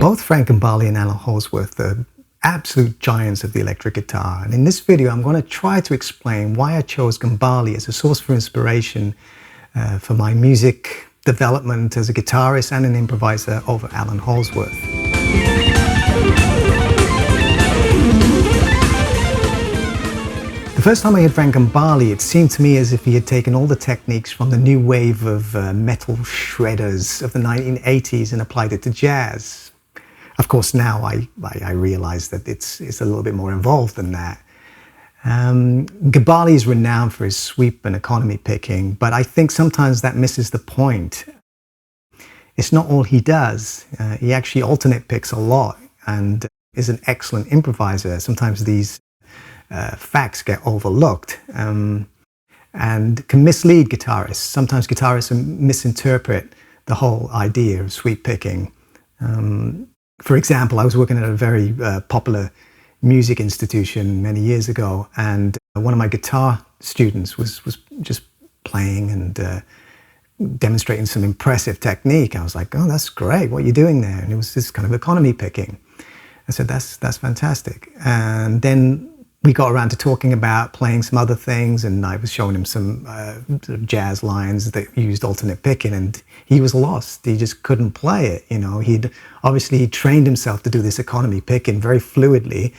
Both Frank Gambale and Allan Holdsworth are absolute giants of the electric guitar, and in this video I'm going to try to explain why I chose Gambale as a source for inspiration for my music development as a guitarist and an improviser over Allan Holdsworth. The first time I heard Frank Gambale, it seemed to me as if he had taken all the techniques from the new wave of metal shredders of the 1980s and applied it to jazz. Of course, now I realize that it's a little bit more involved than that. Gambale is renowned for his sweep and economy picking, but I think sometimes that misses the point. It's not all he does. He actually alternate picks a lot and is an excellent improviser. Sometimes these facts get overlooked and can mislead guitarists. Sometimes guitarists misinterpret the whole idea of sweep picking. For example, I was working at a very popular music institution many years ago, and one of my guitar students was just playing and demonstrating some impressive technique. I was like, oh, that's great, what are you doing there? And it was this kind of economy picking. I said, that's fantastic. And then we got around to talking about playing some other things, and I was showing him some sort of jazz lines that used alternate picking, and he was lost. He just couldn't play it. You know, he'd trained himself to do this economy picking very fluidly,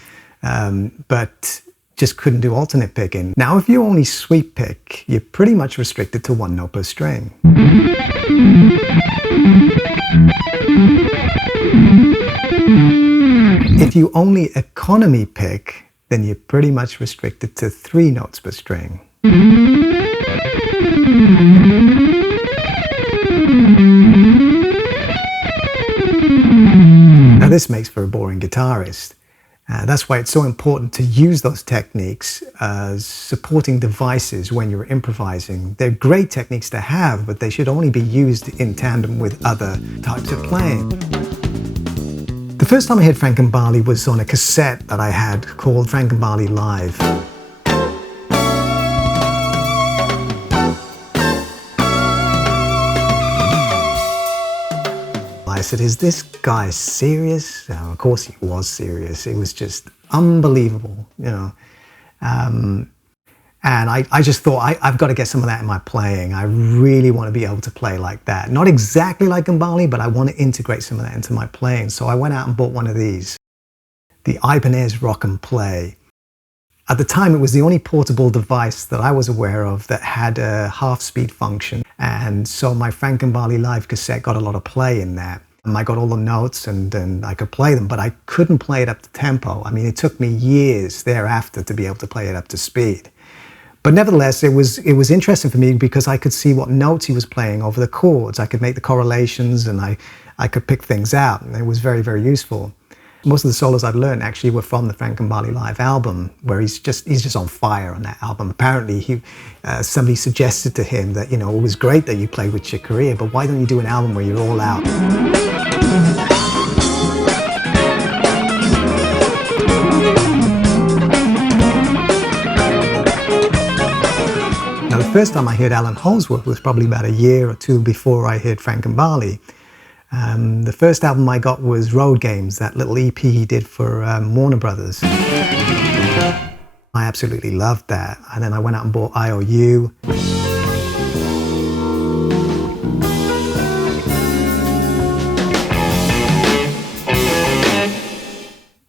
but just couldn't do alternate picking. Now, if you only sweep pick, you're pretty much restricted to one note per string. If you only economy pick, then you're pretty much restricted to 3 notes per string. Now this makes for a boring guitarist. That's why it's so important to use those techniques as supporting devices when you're improvising. They're great techniques to have, but they should only be used in tandem with other types of playing. The first time I heard Frank Gambale was on a cassette that I had called Frank Gambale Live. I said, is this guy serious? Of course he was serious. It was just unbelievable, you know. And I just thought, I've got to get some of that in my playing. I really want to be able to play like that. Not exactly like Gambale, but I want to integrate some of that into my playing. So I went out and bought one of these, the Ibanez Rock and Play. At the time, it was the only portable device that I was aware of that had a half-speed function. And so my Frank Gambale Live cassette got a lot of play in that. I got all the notes and I could play them, but I couldn't play it up to tempo. I mean, it took me years thereafter to be able to play it up to speed. But nevertheless, it was interesting for me because I could see what notes he was playing over the chords. I could make the correlations and I could pick things out, and it was very, very useful. Most of the solos I've learned actually were from the Frank Gambale Live album, where he's just on fire on that album. Apparently, somebody suggested to him that, you know, it was great that you played with Chick Corea, but why don't you do an album where you're all out? Now, the first time I heard Allan Holdsworth was probably about a year or two before I heard Frank Gambale. The first album I got was Road Games, that little EP he did for Warner Brothers. I absolutely loved that. And then I went out and bought IOU.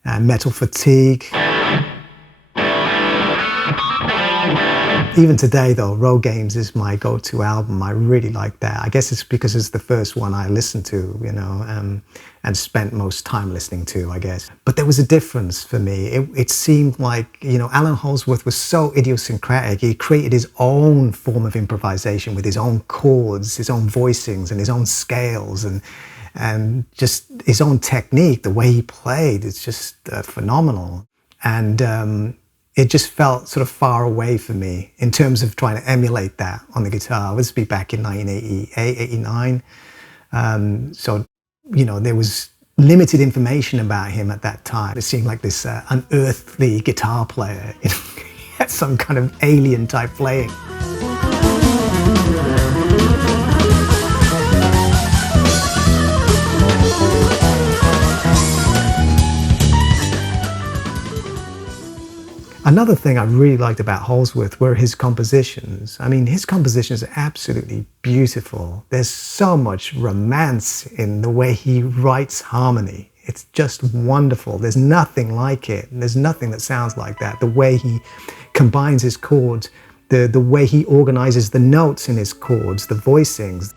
And Metal Fatigue. Even today, though, Road Games is my go-to album. I really like that. I guess it's because it's the first one I listened to, you know, and spent most time listening to, I guess. But there was a difference for me. It seemed like, you know, Allan Holdsworth was so idiosyncratic. He created his own form of improvisation with his own chords, his own voicings, and his own scales, and just his own technique. The way he played, it's just phenomenal. And it just felt sort of far away for me in terms of trying to emulate that on the guitar. This would be back in 1988, 89. So, you know, there was limited information about him at that time. It seemed like this unearthly guitar player. You know, he had some kind of alien type playing. Another thing I really liked about Holdsworth were his compositions. I mean, his compositions are absolutely beautiful. There's so much romance in the way he writes harmony. It's just wonderful. There's nothing like it. There's nothing that sounds like that. The way he combines his chords, the way he organizes the notes in his chords, the voicings.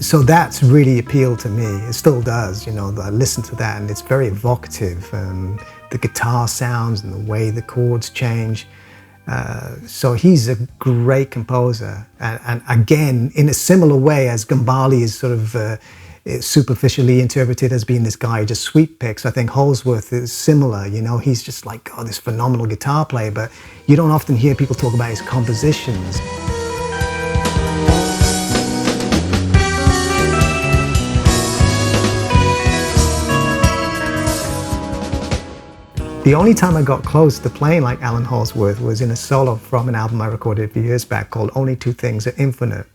So that's really appealed to me. It still does, you know. I listen to that and it's very evocative. The guitar sounds and the way the chords change. So he's a great composer. And again, in a similar way as Gambale is sort of superficially interpreted as being this guy who just sweep picks, I think Holdsworth is similar. You know, he's just like, oh, this phenomenal guitar player, but you don't often hear people talk about his compositions. The only time I got close to playing like Allan Holdsworth was in a solo from an album I recorded a few years back called Only Two Things Are Infinite.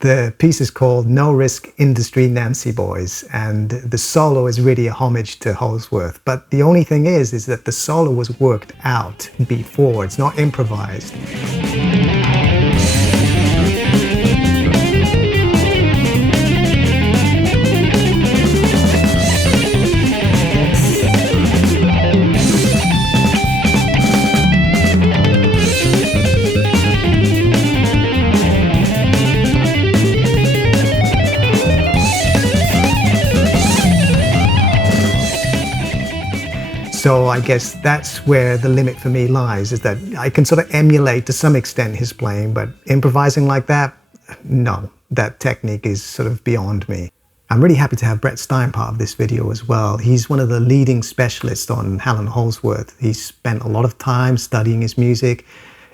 The piece is called No Risk Industry Nancy Boys, and the solo is really a homage to Holdsworth. But the only thing is that the solo was worked out before. It's not improvised. So I guess that's where the limit for me lies, is that I can sort of emulate to some extent his playing, but improvising like that, no, that technique is sort of beyond me. I'm really happy to have Brett Stine part of this video as well. He's one of the leading specialists on Allan Holdsworth. He's spent a lot of time studying his music,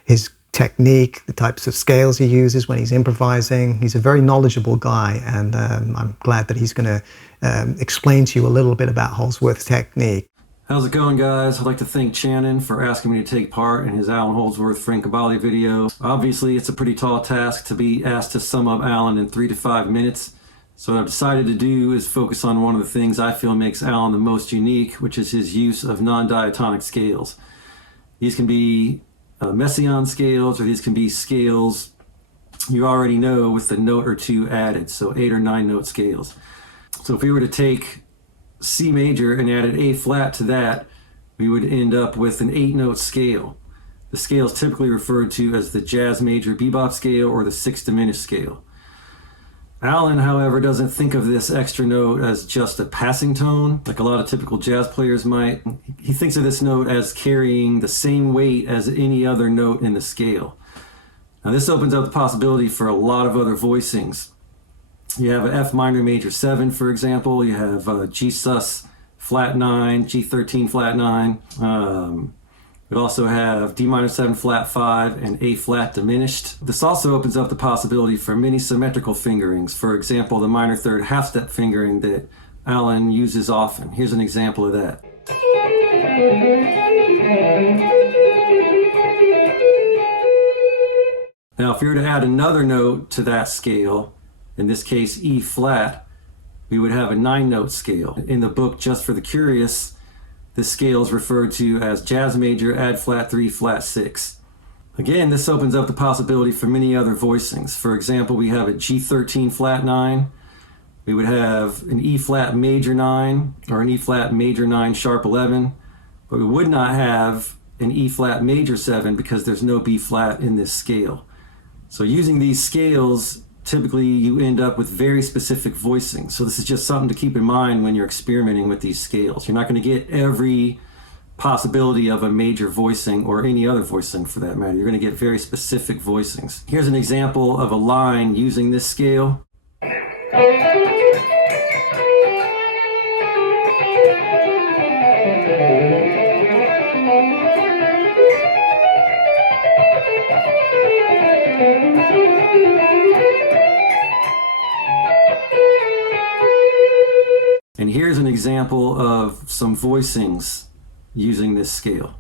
his technique, the types of scales he uses when he's improvising. He's a very knowledgeable guy, and I'm glad that he's going to explain to you a little bit about Holdsworth's technique. How's it going, guys? I'd like to thank Shannon for asking me to take part in his Allan Holdsworth Frank Gambale video. Obviously, it's a pretty tall task to be asked to sum up Allan in 3 to 5 minutes. So what I've decided to do is focus on one of the things I feel makes Allan the most unique, which is his use of non-diatonic scales. These can be Messiaen scales, or these can be scales you already know with the note or two added, so 8 or 9 note scales. So if we were to take C major and added A flat to that, we would end up with an 8-note scale. The scale is typically referred to as the jazz major bebop scale or the 6th diminished scale. Allan, however, doesn't think of this extra note as just a passing tone, like a lot of typical jazz players might. He thinks of this note as carrying the same weight as any other note in the scale. Now this opens up the possibility for a lot of other voicings. You have an F minor major 7, for example. You have G sus flat 9, G13 flat 9. We also have D minor 7 flat 5 and A flat diminished. This also opens up the possibility for many symmetrical fingerings. For example, the minor third half step fingering that Allan uses often. Here's an example of that. Now, if you were to add another note to that scale, in this case E flat, we would have a 9-note scale. In the book Just for the Curious, this scale is referred to as jazz major add flat 3 flat 6. Again, this opens up the possibility for many other voicings. For example, we have a G13 flat 9. We would have an E flat major 9 or an E flat major 9 sharp 11, but we would not have an E flat major 7 because there's no B flat in this scale. So using these scales, typically you end up with very specific voicings. So this is just something to keep in mind when you're experimenting with these scales. You're not going to get every possibility of a major voicing or any other voicing for that matter. You're going to get very specific voicings. Here's an example of a line using this scale. example of some voicings using this scale.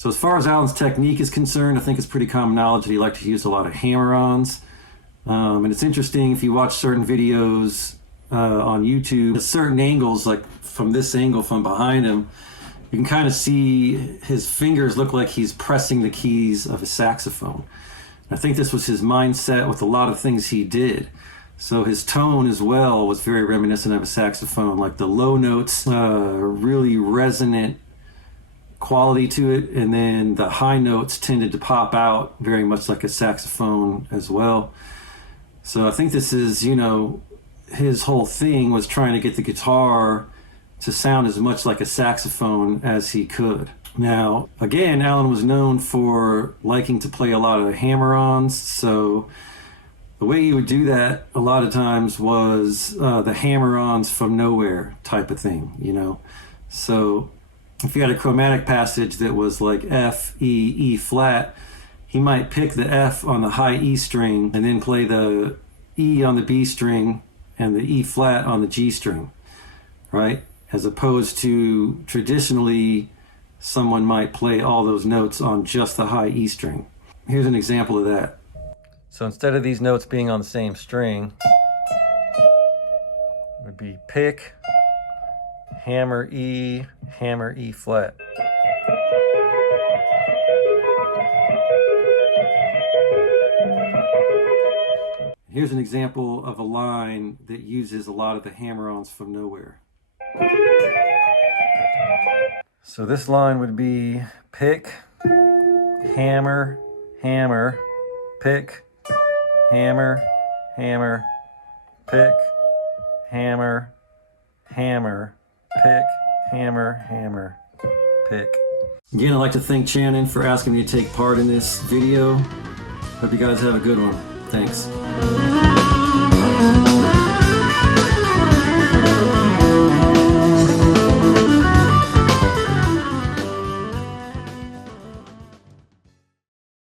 So as far as Allan's technique is concerned, I think it's pretty common knowledge that he liked to use a lot of hammer-ons. And it's interesting if you watch certain videos on YouTube, at certain angles, like from this angle from behind him, you can kind of see his fingers look like he's pressing the keys of a saxophone. And I think this was his mindset with a lot of things he did. So his tone as well was very reminiscent of a saxophone, like the low notes, really resonant quality to it, and then the high notes tended to pop out very much like a saxophone as well. So I think this is, you know, his whole thing was trying to get the guitar to sound as much like a saxophone as he could. Now, again, Allan was known for liking to play a lot of hammer-ons, so the way he would do that a lot of times was the hammer-ons from nowhere type of thing, you know. So if you had a chromatic passage that was like F, E, E flat, he might pick the F on the high E string and then play the E on the B string and the E flat on the G string, right? As opposed to traditionally, someone might play all those notes on just the high E string. Here's an example of that. So instead of these notes being on the same string, it would be pick, hammer E flat. Here's an example of a line that uses a lot of the hammer-ons from nowhere. So this line would be pick, hammer, hammer, pick, hammer, hammer, pick, hammer, hammer, pick, hammer, hammer, pick. Again, I'd like to thank Shannon for asking me to take part in this video. Hope you guys have a good one. Thanks.